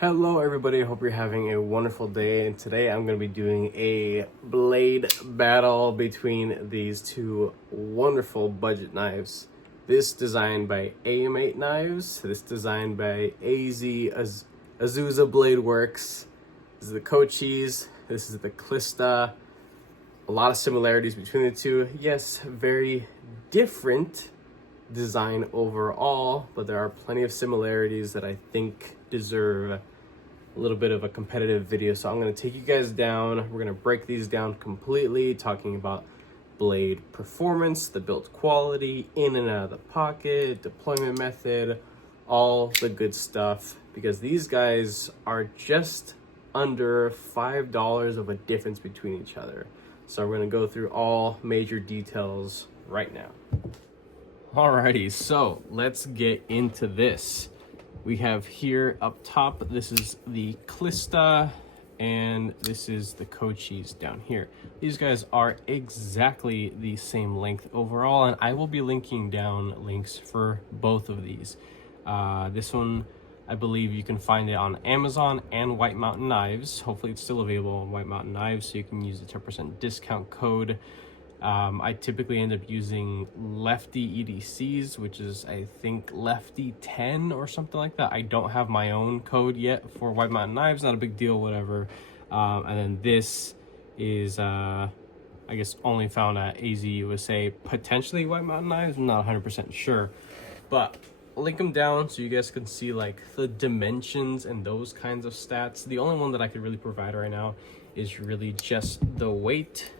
Hello everybody, I hope you're having a wonderful day, and today I'm going to be doing a blade battle between these two wonderful budget knives. This designed by AM8 Knives, this designed by Azusa Blade Works. This is the Coachis, this is the Kista. A lot of similarities between the two. Yes, very different design overall, but there are plenty of similarities that I think deserve a little bit of a competitive video. So I'm going to take you guys down. We're going to break these down completely, talking about blade performance, the build quality, in and out of the pocket, deployment method, all the good stuff, because these guys are just under $5 of a difference between each other. So we're going to go through all major details right now. Alrighty, so let's get into this. We have here up top, this is the Kista, and this is the Coachis down here. These guys are exactly the same length overall, and I will be linking down links for both of these. This one, I believe you can find it on Amazon and White Mountain Knives. Hopefully it's still available on White Mountain Knives, so you can use the 10% discount code. I typically end up using Lefty EDCs, which is, I think, Lefty 10 or something like that. I don't have my own code yet for White Mountain Knives, not a big deal, whatever. And then this is, I guess, only found at AZ USA, potentially White Mountain Knives. I'm not 100% sure, but I'll link them down so you guys can see like the dimensions and those kinds of stats. The only one that I could really provide right now is really just the weight.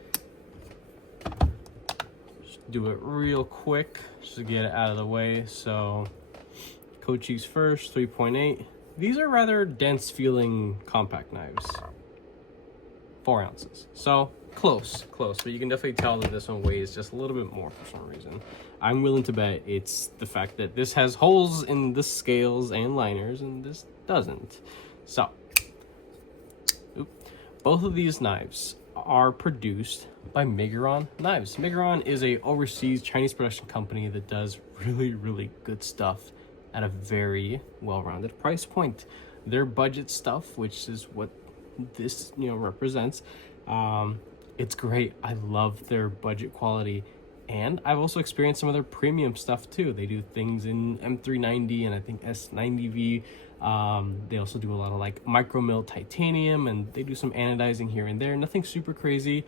Do it real quick just to get it out of the way. So Coachi's first, 3.8. These are rather dense feeling compact knives, 4 ounces. So close, but you can definitely tell that this one weighs just a little bit more for some reason. I'm willing to bet it's the fact that this has holes in the scales and liners and this doesn't. So both of these knives are produced by Miguron Knives. Miguron is a overseas Chinese production company that does really good stuff at a very well-rounded price point. Their budget stuff, which is what this represents, it's great. I love their budget quality, and I've also experienced some of their premium stuff too. They do things in M390 and I think S90V. They also do a lot of like micro mill titanium, and they do some anodizing here and there. Nothing super crazy,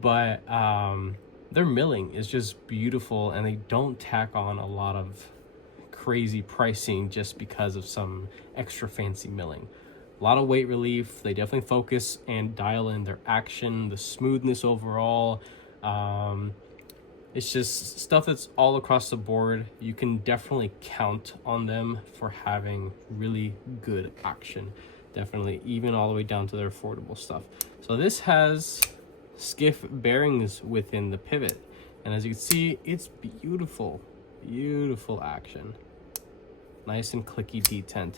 but their milling is just beautiful, and they don't tack on a lot of crazy pricing just because of some extra fancy milling. A lot of weight relief. They definitely focus and dial in their action, the smoothness overall. It's just stuff that's all across the board. You can definitely count on them for having really good action. Definitely, even all the way down to their affordable stuff. So this has skiff bearings within the pivot. And as you can see, it's beautiful action. Nice and clicky detent.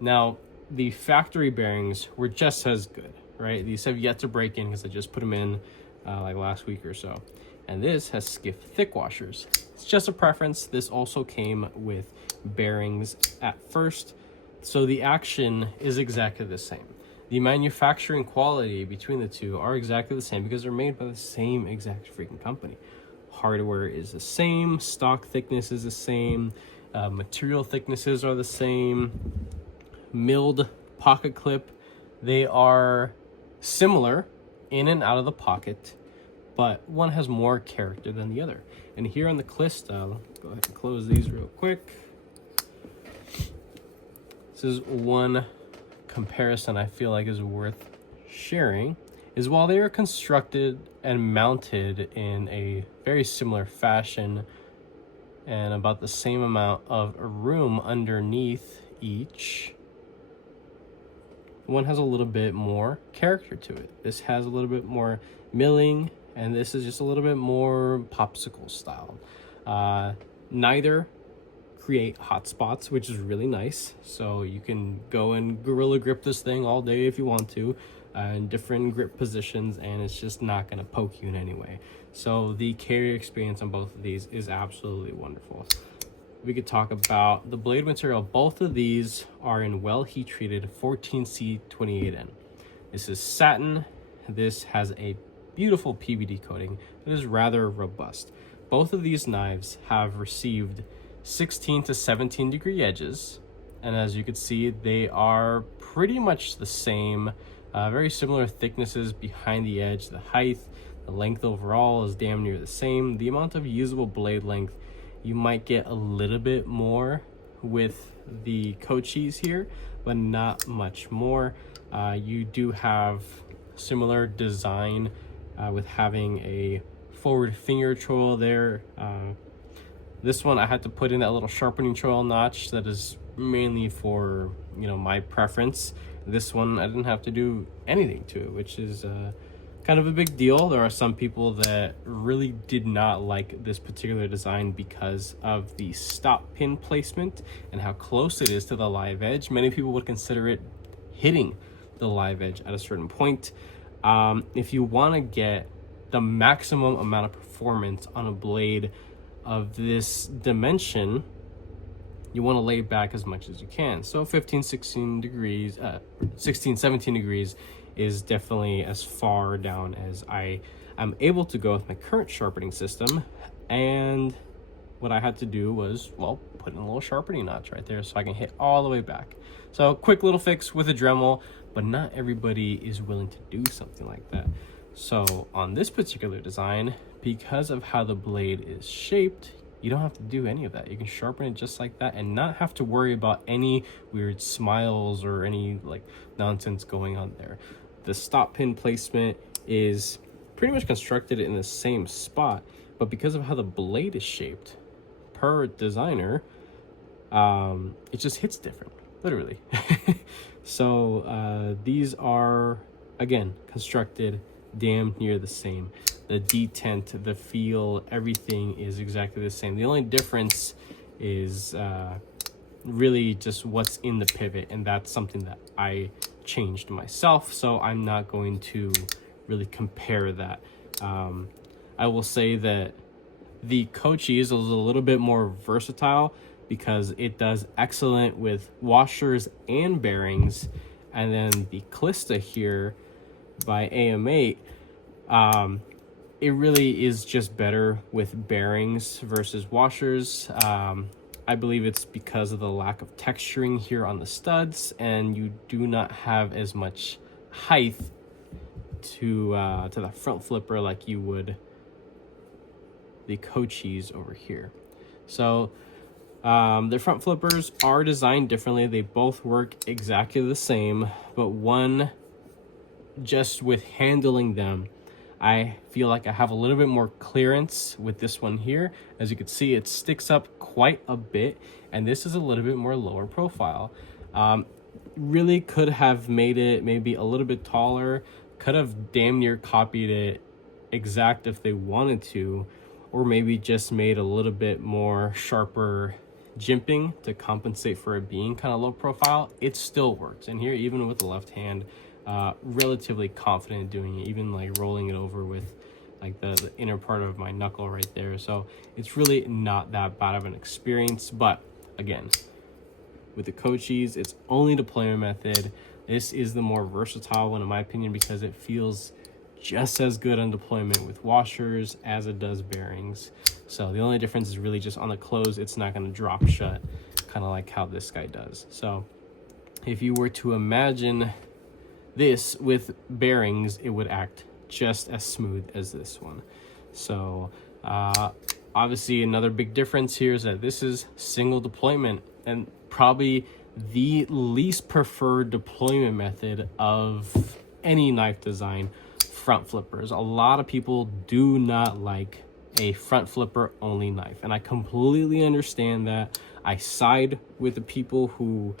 Now, the factory bearings were just as good, right? These have yet to break in because I just put them in like last week or so. And this has skiff thick washers. It's just a preference. This also came with bearings at first, so the action is exactly the same. The manufacturing quality between the two are exactly the same because they're made by the same exact freaking company. Hardware is the same, stock thickness is the same, material thicknesses are the same, milled pocket clip, they are similar in and out of the pocket, but one has more character than the other. And here on the Kista, go ahead and close these real quick. This is one comparison I feel like is worth sharing, is while they are constructed and mounted in a very similar fashion and about the same amount of room underneath each, one has a little bit more character to it. This has a little bit more milling, and this is just a little bit more popsicle style. Neither create hot spots, which is really nice. So you can go and gorilla grip this thing all day if you want to, in different grip positions, and it's just not going to poke you in any way. So the carrier experience on both of these is absolutely wonderful. we could talk about the blade material. Both of these are in well heat treated 14C28N. This is satin. This has a beautiful PVD coating that is rather robust. Both of these knives have received 16 to 17 degree edges, and as you can see, they are pretty much the same, very similar thicknesses behind the edge. The height, the length overall is damn near the same. The amount of usable blade length, you might get a little bit more with the Coachis here, but not much more. You do have similar design with having a forward finger choil there. This one I had to put in that little sharpening choil notch that is mainly for, you know, my preference. This one I didn't have to do anything to it, which is kind of a big deal. There are some people that really did not like this particular design because of the stop pin placement and how close it is to the live edge. Many people would consider it hitting the live edge at a certain point. If you want to get the maximum amount of performance on a blade of this dimension, you want to lay it back as much as you can. So 15, 16 degrees, 16, 17 degrees is definitely as far down as I am able to go with my current sharpening system. And what I had to do was, well, put in a little sharpening notch right there so I can hit all the way back. So quick little fix with a Dremel, but not everybody is willing to do something like that. So on this particular design, because of how the blade is shaped, you don't have to do any of that. You can sharpen it just like that and not have to worry about any weird smiles or any like nonsense going on there. The stop pin placement is pretty much constructed in the same spot, but because of how the blade is shaped per designer, it just hits different, literally. So these are, again, constructed damn near the same. The detent, the feel, everything is exactly the same. The only difference is really just what's in the pivot, and that's something that I changed myself, so I'm not going to really compare that. I will say that the Coachi is a little bit more versatile because it does excellent with washers and bearings, and then the Kista here by AM8, it really is just better with bearings versus washers. I believe it's because of the lack of texturing here on the studs, and you do not have as much height to the front flipper like you would the Coachis over here. So the front flippers are designed differently. They both work exactly the same, but one, just with handling them, I feel like I have a little bit more clearance with this one here. As you can see, it sticks up quite a bit, and this is a little bit more lower profile. Really could have made it maybe a little bit taller, could have damn near copied it exact if they wanted to, or maybe just made a little bit more sharper jimping to compensate for it being kind of low profile. It still works, and here, even with the left hand, relatively confident doing it, even like rolling it over with like the inner part of my knuckle right there. So it's really not that bad of an experience. But again, with the Coachis, it's only deployment method. This is the more versatile one in my opinion, because it feels just as good on deployment with washers as it does bearings. So the only difference is really just on the close, it's not going to drop shut, kind of like how this guy does. So if you were to imagine this with bearings, it would act just as smooth as this one. So obviously another big difference here is that this is single deployment, and probably the least preferred deployment method of any knife design, front flippers. A lot of people do not like a front flipper only knife, and I completely understand that. I side with the people who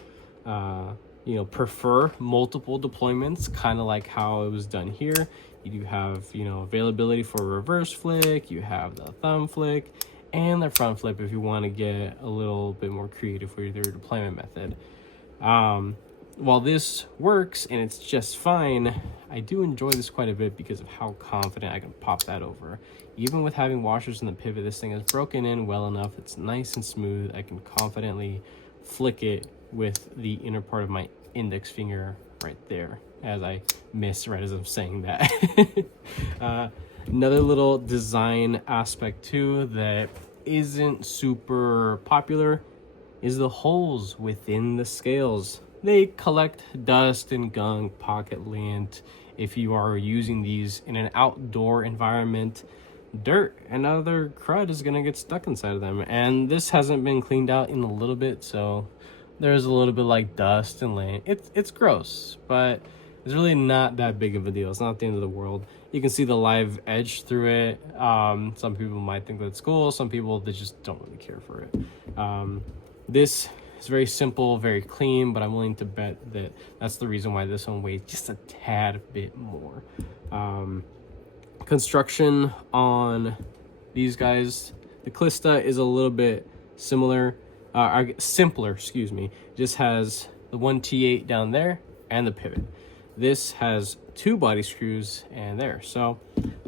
prefer multiple deployments, kind of like how it was done here. You do have, availability for reverse flick, you have the thumb flick, and the front flip if you want to get a little bit more creative with your deployment method. While this works and it's just fine, I do enjoy this quite a bit because of how confident I can pop that over. Even with having washers in the pivot, this thing is broken in well enough. It's nice and smooth. I can confidently flick it with the inner part of my index finger right there, as I miss right as I'm saying that. Another little design aspect too that isn't super popular is the holes within the scales. They collect dust and gunk, pocket lint. If you are using these in an outdoor environment, dirt and other crud is gonna get stuck inside of them. And this hasn't been cleaned out in a little bit, so there's a little bit like dust and lint. It's gross, but it's really not that big of a deal. It's not the end of the world. You can see the live edge through it. Some people might think that's cool. Some people, they just don't really care for it. This is very simple, very clean, but I'm willing to bet that that's the reason why this one weighs just a tad bit more. Construction on these guys, the Kista is a little bit simpler, excuse me. Just has the one T8 down there and the pivot. This has 2 body screws and there. So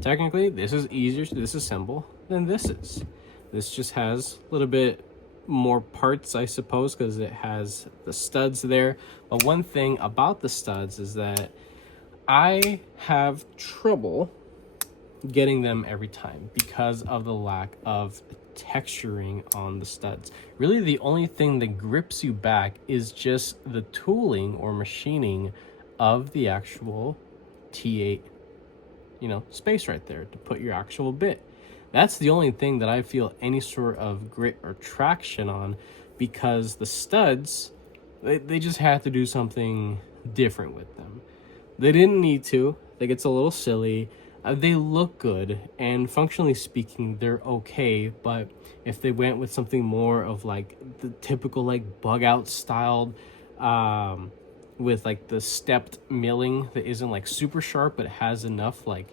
technically this is easier to disassemble than this is. This just has a little bit more parts, I suppose, because it has the studs there. But one thing about the studs is that I have trouble getting them every time because of the lack of texturing on the studs. Really, the only thing that grips you back is just the tooling or machining of the actual T8, space right there to put your actual bit. That's the only thing that I feel any sort of grit or traction on, because the studs, they just have to do something different with them. They didn't need to. I think it's a little silly. They look good, and functionally speaking, they're okay. But if they went with something more of like the typical like bug out styled, with like the stepped milling that isn't like super sharp, but has enough like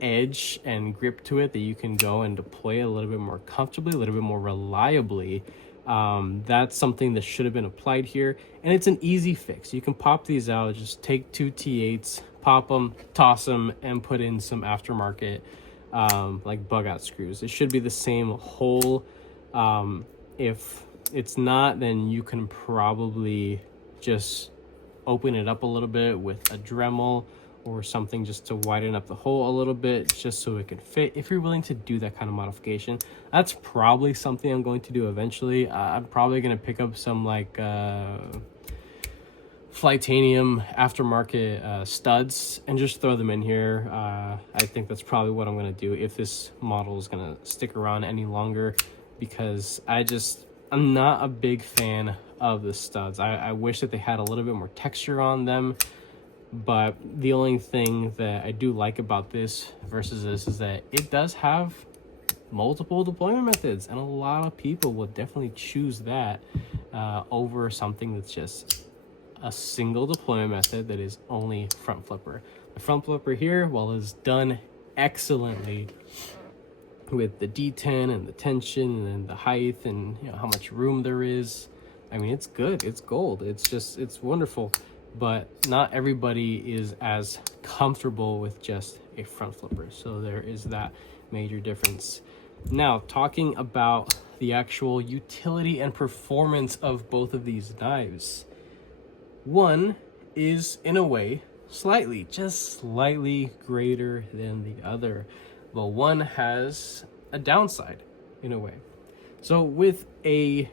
edge and grip to it that you can go and deploy it a little bit more comfortably, a little bit more reliably, that's something that should have been applied here. And it's an easy fix. You can pop these out, just take 2 T8s, pop them, toss them, and put in some aftermarket like bug out screws. It should be the same hole. If it's not, then you can probably just open it up a little bit with a Dremel or something just to widen up the hole a little bit, just so it can fit. If you're willing to do that kind of modification, that's probably something I'm going to do eventually. I'm probably going to pick up some like Flightanium aftermarket studs and just throw them in here. I think that's probably what I'm going to do if this model is going to stick around any longer, because I'm not a big fan of the studs. I wish that they had a little bit more texture on them. But the only thing that I do like about this versus this is that it does have multiple deployment methods, and a lot of people will definitely choose that over something that's just a single deployment method that is only front flipper. The front flipper here, while it's done excellently with the D10 and the tension and the height and how much room there is, I mean, it's good, it's gold, it's wonderful. But not everybody is as comfortable with just a front flipper. So there is that major difference. Now, talking about the actual utility and performance of both of these knives. One is, in a way, just slightly greater than the other. But one has a downside, in a way. So with a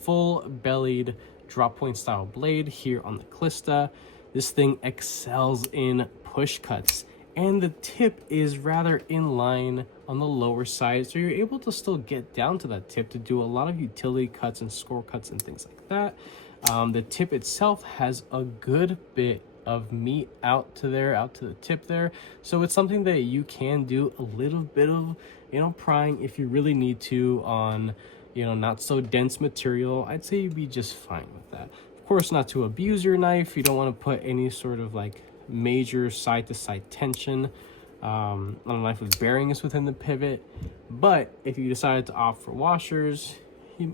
full-bellied drop point style blade here on the Kista, this thing excels in push cuts, and the tip is rather in line on the lower side, so you're able to still get down to that tip to do a lot of utility cuts and score cuts and things like that. The tip itself has a good bit of meat out to the tip there, so it's something that you can do a little bit of prying if you really need to on not so dense material. I'd say you'd be just fine with that. Of course, not to abuse your knife. You don't want to put any sort of like major side-to-side tension on a knife with bearings within the pivot. But if you decided to opt for washers,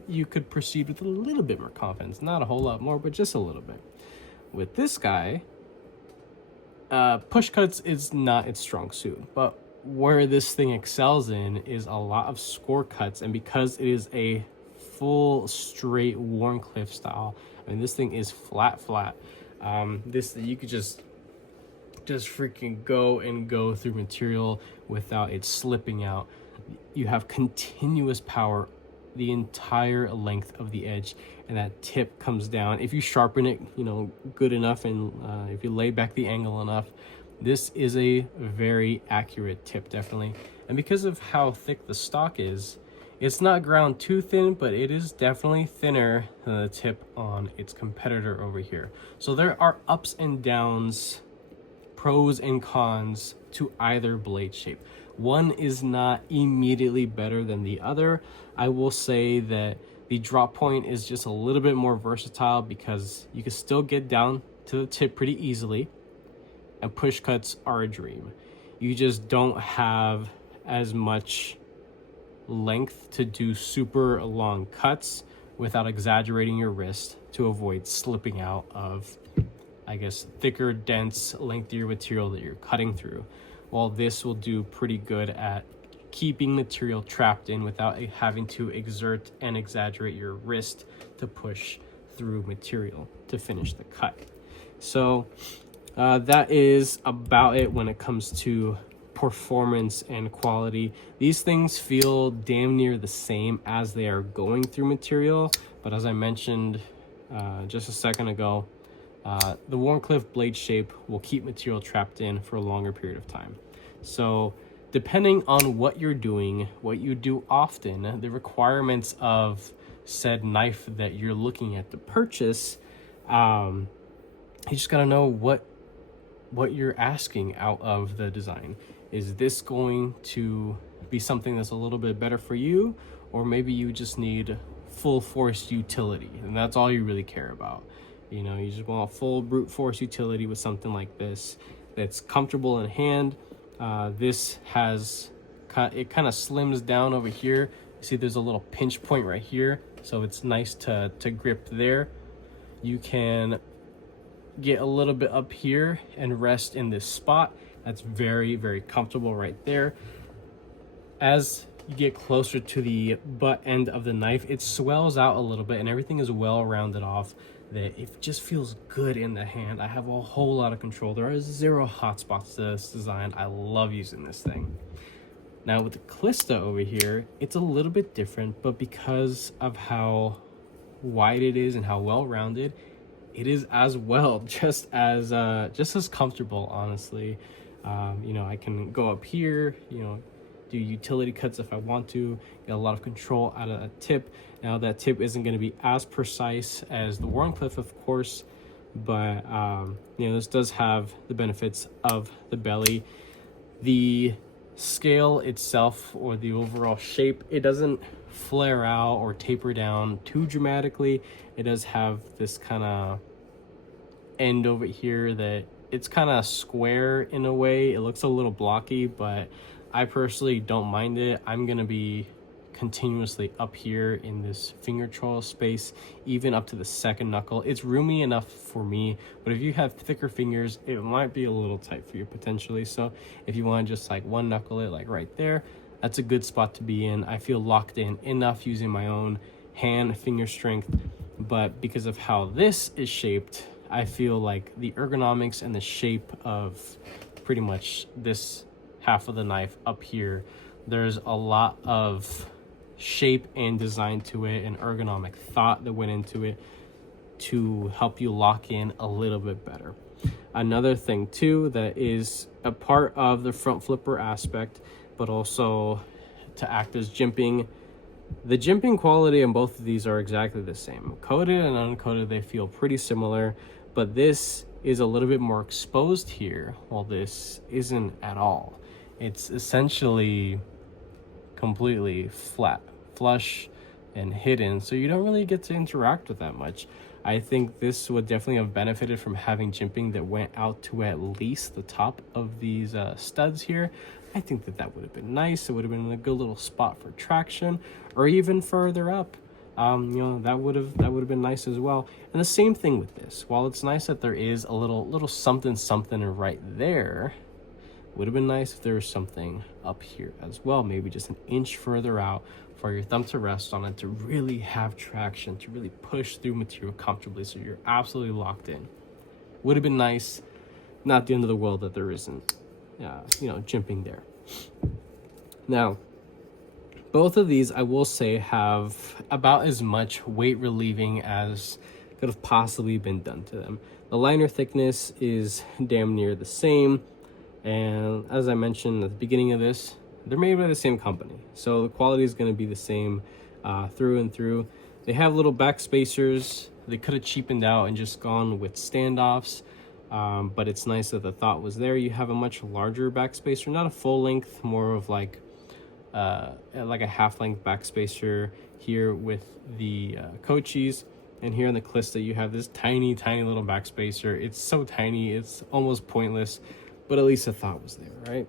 you could proceed with a little bit more confidence. Not a whole lot more, but just a little bit. With this guy, push cuts is not its strong suit, but where this thing excels in is a lot of score cuts. And because it is a full straight Warncliffe style, I mean, this thing is flat. This, you could just freaking go through material without it slipping out. You have continuous power the entire length of the edge, and that tip comes down. If you sharpen it, you know, good enough, and if you lay back the angle enough, this is a very accurate tip, definitely. And because of how thick the stock is, it's not ground too thin, but it is definitely thinner than the tip on its competitor over here. So there are ups and downs, pros and cons to either blade shape. One is not immediately better than the other. I will say that the drop point is just a little bit more versatile because you can still get down to the tip pretty easily, and push cuts are a dream. You just don't have as much length to do super long cuts without exaggerating your wrist to avoid slipping out of, I guess, thicker, dense, lengthier material that you're cutting through. While this will do pretty good at keeping material trapped in without having to exert and exaggerate your wrist to push through material to finish the cut. So that is about it when it comes to performance and quality. These things feel damn near the same as they are going through material, but as I mentioned just a second ago, the Warncliffe blade shape will keep material trapped in for a longer period of time. So depending on what you're doing, what you do often, the requirements of said knife that you're looking at to purchase, you just gotta know what you're asking out of the design. Is this going to be something that's a little bit better for you, or maybe you just need full force utility and that's all you really care about? You know, you just want full brute force utility with something like this that's comfortable in hand. This has it kind of slims down over here. See, there's a little pinch point right here, so it's nice to grip there. You can get a little bit up here and rest in this spot. That's very, very comfortable right there. As you get closer to the butt end of the knife, it swells out a little bit and everything is well rounded off, that it just feels good in the hand. I have a whole lot of control. There are zero hot spots to this design. I love using this thing. Now with the Kista over here, it's a little bit different, but because of how wide it is and how well rounded, it is as well, just as comfortable, honestly. You know, I can go up here, you know, do utility cuts if I want to, get a lot of control out of that tip. Now that tip isn't going to be as precise as the Warncliffe, of course, but you know, this does have the benefits of the belly. The scale itself, or the overall shape, it doesn't flare out or taper down too dramatically. It does have this kind of end over here that it's kind of square in a way. It looks a little blocky, but I personally don't mind it. I'm gonna be continuously up here in this finger troll space, even up to the second knuckle. It's roomy enough for me, but if you have thicker fingers, it might be a little tight for you potentially. So if you want to just like one knuckle it like right there, that's a good spot to be in. I feel locked in enough using my own hand finger strength, but because of how this is shaped, I feel like the ergonomics and the shape of pretty much this half of the knife up here, there's a lot of shape and design to it and ergonomic thought that went into it to help you lock in a little bit better. Another thing too that is a part of the front flipper aspect, but also to act as jimping, the jimping quality on both of these are exactly the same. Coated and uncoated, they feel pretty similar, but this is a little bit more exposed here, while this isn't at all. It's essentially completely flat, flush, and hidden, so you don't really get to interact with that much. I think this would definitely have benefited from having jimping that went out to at least the top of these studs here. I think that would have been nice. It would have been a good little spot for traction, or even further up. that would have been nice as well. And the same thing with this. While it's nice that there is a little something right there, would have been nice if there was something up here as well, maybe just an inch further out for your thumb to rest on it, to really have traction, to really push through material comfortably so you're absolutely locked in. Would have been nice. Not the end of the world that there isn't, jimping there. Now, both of these, I will say, have about as much weight relieving as could have possibly been done to them. The liner thickness is damn near the same. And as I mentioned at the beginning of this, they're made by the same company. So the quality is going to be the same through and through. They have little back spacers. They could have cheapened out and just gone with standoffs. But it's nice that the thought was there. You have a much larger back spacer, not a full length, more of like a half length back spacer here with the Coachis. And here on the Kista, you have this tiny little back spacer. It's so tiny, it's almost pointless. But at least the thought was there, right?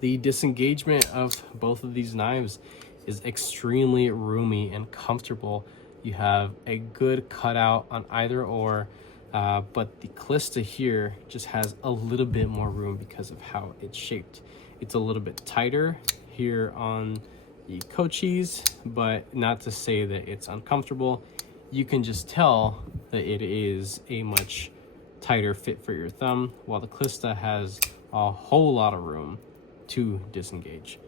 The disengagement of both of these knives is extremely roomy and comfortable. You have a good cutout on either or, but the Kista here just has a little bit more room because of how it's shaped. It's a little bit tighter here on the Coachis, but not to say that it's uncomfortable. You can just tell that it is a much tighter fit for your thumb, while the Kista has a whole lot of room to disengage.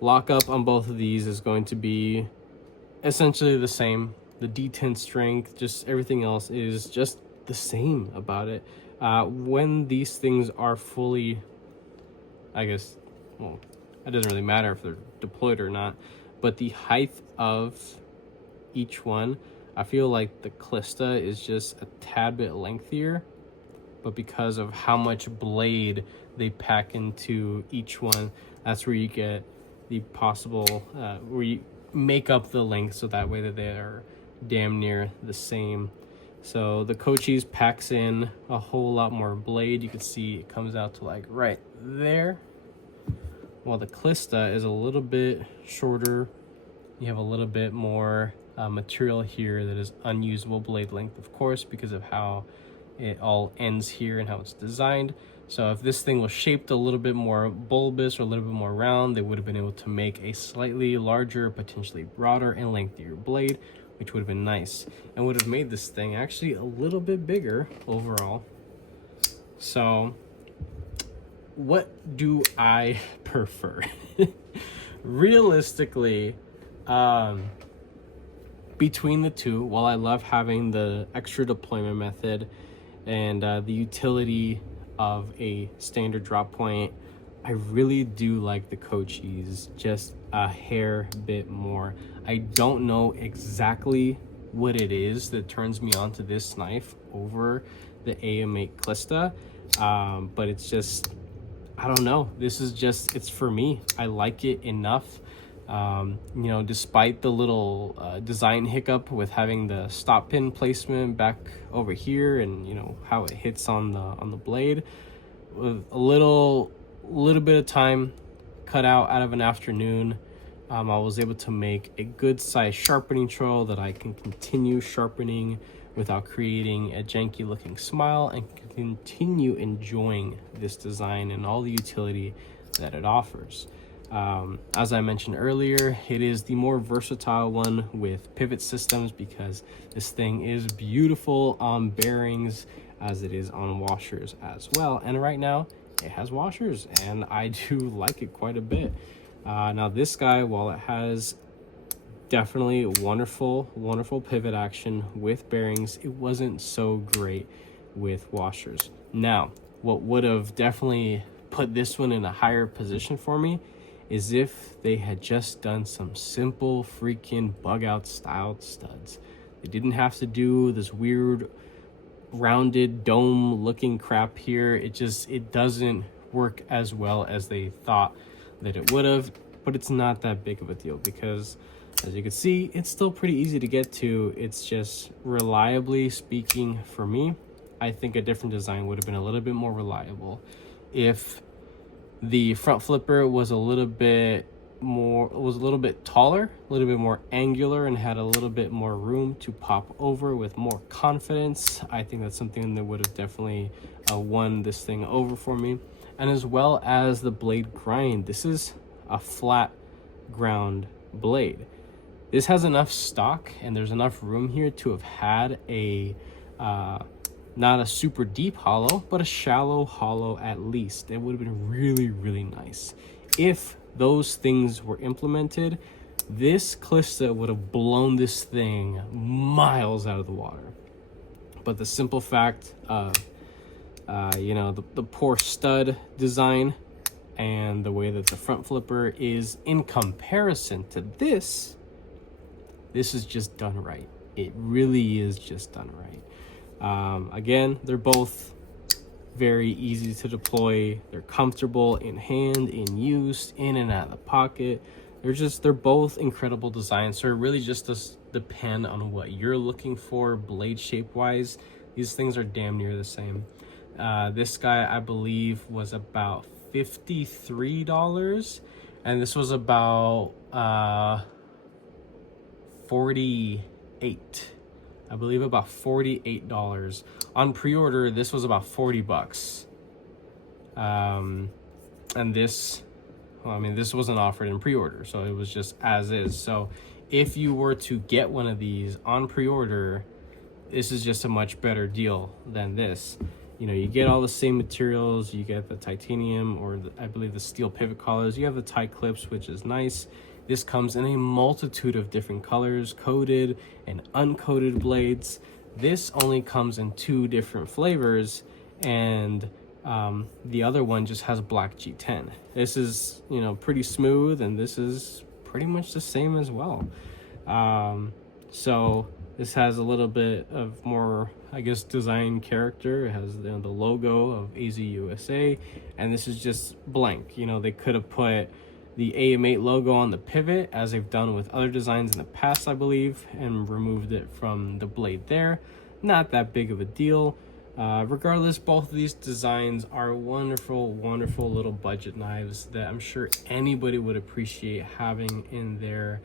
Lockup on both of these is going to be essentially the same. The detent strength, just everything else is just the same about it. When these things are fully, it doesn't really matter if they're deployed or not, but the height of each one, I feel like the Kista is just a tad bit lengthier, but because of how much blade they pack into each one, that's where you get the possible, where you make up the length so that way that they are damn near the same. So the Coachis packs in a whole lot more blade. You can see it comes out to like right there, while the Kista is a little bit shorter. You have a little bit more material here that is unusable blade length, of course, because of how it all ends here and how it's designed. So if this thing was shaped a little bit more bulbous or a little bit more round, they would have been able to make a slightly larger, potentially broader and lengthier blade, which would have been nice and would have made this thing actually a little bit bigger overall. So what do I prefer? Realistically, between the two, while I love having the extra deployment method and the utility of a standard drop point, I really do like the Coachis just a hair bit more. I don't know exactly what it is that turns me on to this knife over the AM8 Kista, but it's just, I don't know. This is just, it's for me. I like it enough. Despite the little design hiccup with having the stop pin placement back over here and how it hits on the blade, with a little bit of time cut out of an afternoon, I was able to make a good size sharpening trowel that I can continue sharpening without creating a janky looking smile, and continue enjoying this design and all the utility that it offers. As I mentioned earlier, it is the more versatile one with pivot systems, because this thing is beautiful on bearings as it is on washers as well. And right now it has washers and I do like it quite a bit. Now this guy, while it has definitely wonderful pivot action with bearings, it wasn't so great with washers. Now, what would have definitely put this one in a higher position for me is if they had just done some simple freaking bug out styled studs. They didn't have to do this weird rounded dome looking crap here. It doesn't work as well as they thought that it would have, but it's not that big of a deal because, as you can see, it's still pretty easy to get to. It's just, reliably speaking, for me, I think a different design would have been a little bit more reliable. If the front flipper was a little bit was a little bit taller, a little bit more angular, and had a little bit more room to pop over with more confidence. I think that's something that would have definitely won this thing over for me. And as well as the blade grind, this is a flat ground blade. This has enough stock and there's enough room here to have had a not a super deep hollow, but a shallow hollow at least. It would have been really, really nice. If those things were implemented, this Kista would have blown this thing miles out of the water. But the simple fact of the poor stud design and the way that the front flipper is in comparison to this is just done right. It really is just done right. Again, they're both very easy to deploy. They're comfortable in hand, in use, in and out of the pocket. They're both incredible designs. So it really just does depend on what you're looking for blade shape wise. These things are damn near the same. This guy, I believe, was about $53, and this was about $48. I believe about $48 on pre-order. This was about $40. And this, well, I mean, this wasn't offered in pre-order, so it was just as is. So if you were to get one of these on pre-order, this is just a much better deal than this. You know, you get all the same materials. You get the titanium, or I believe the steel pivot collars. You have the tie clips, which is nice. This comes in a multitude of different colors, coated and uncoated blades. This only comes in 2 different flavors, and the other one just has black G10. This is, pretty smooth, and this is pretty much the same as well. So this has a little bit of more, I guess, design character. It has the logo of AZ USA, and this is just blank. They could have put the AM8 logo on the pivot, as they've done with other designs in the past, I believe, and removed it from the blade there. Not that big of a deal. Regardless, both of these designs are wonderful, wonderful little budget knives that I'm sure anybody would appreciate having in their,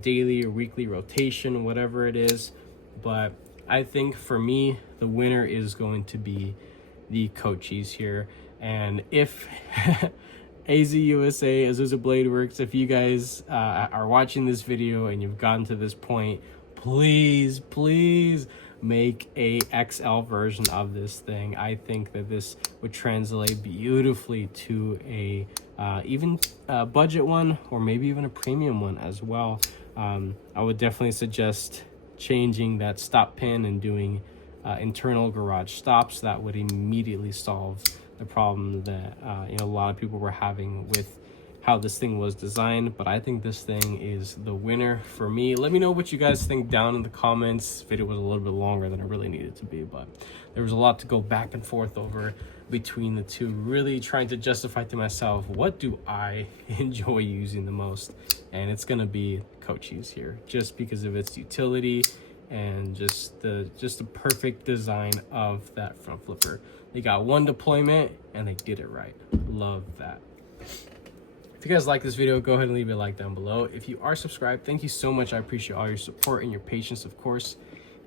daily or weekly rotation, whatever it is. But I think for me, the winner is going to be the Coachis here. And if AZ USA, Azusa Blade Works, if you guys are watching this video and you've gotten to this point, please make a XL version of this thing. I think that this would translate beautifully to a even a budget one, or maybe even a premium one as well. I would definitely suggest changing that stop pin and doing internal garage stops. That would immediately solve the problem that a lot of people were having with how this thing was designed. But I think this thing is the winner for me. Let me know what you guys think down in the comments. This video was a little bit longer than it really needed to be, but there was a lot to go back and forth over between the two, really trying to justify to myself, what do I enjoy using the most? And it's gonna be Coachis here, just because of its utility and just the perfect design of that front flipper. They got one deployment and they did it right. Love that. If you guys like this video, go ahead and leave a like down below. If you are subscribed, thank you so much. I appreciate all your support and your patience, of course.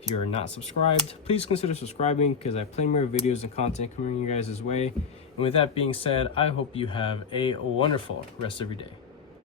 If you're not subscribed, please consider subscribing, because I have plenty more videos and content coming your guys' way. And with that being said, I hope you have a wonderful rest of your day.